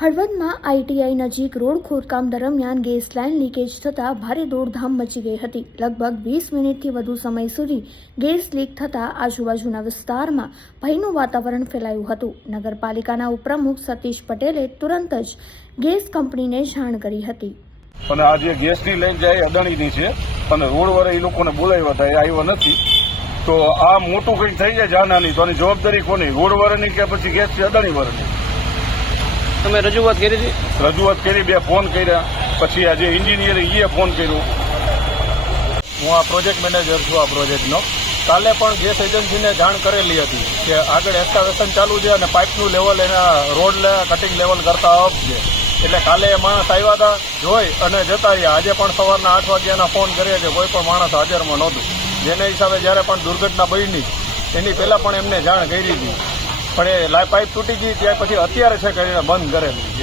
હળવદમાં ITI નજીક road ખોદકામ દરમિયાન ગેસ લાઇન લીકેજ થતાં ભારે દોડધામ મચી ગઈ હતી. લગભગ વીસ મિનિટથી વધુ સમય સુધી ગેસ લીક થતાં આજુબાજુના વિસ્તારમાં ભયનું વાતાવરણ ફેલાયું હતું. નગરપાલિકાના ઉપપ્રમુખ સતીશ પટેલે તુરંત જ ગેસ કંપનીને જાણ કરી હતી. અને આ જે ગેસની લાઈન જાય અદાણીની છે અને રોડ વાળા એ લોકોને બોલાવ્યા હતા, એ આવ્યા નથી. તો આ મોટું કંઈક થઈ જાય જાનાની તો આની જવાબદારી કોની? રોડ વાળાની કે પછી ગેસ અદાણી વાળાની તમે રજૂઆત કરી હતી? રજૂઆત કરી, બે ફોન કર્યા. પછી આજે જે એન્જિનિયર એ ફોન કર્યો. હું આ પ્રોજેક્ટ મેનેજર છું, આ પ્રોજેક્ટનો કાલે પણ ગેસ એજન્સીને જાણ કરેલી હતી કે આગળ એક્સ્કાવેશન ચાલુ છે અને પાઇપનું લેવલ એના રોડ કટિંગ લેવલ કરતા અપ છે. એટલે કાલે એ માણસ આવ્યા હતા, જોઈ અને જતા રહ્યા. આજે પણ સવારના આઠ વાગ્યાના ફોન કર્યા કે કોઈ પણ માણસ હાજરમાં નહોતું. જેના હિસાબે જ્યારે પણ દુર્ઘટના બની એની પહેલાં પણ એમને જાણ કરી હતી. પણ એ પાઇપ તૂટી ગઈ ત્યાર પછી અત્યારે છે કરીને બંધ કરેલું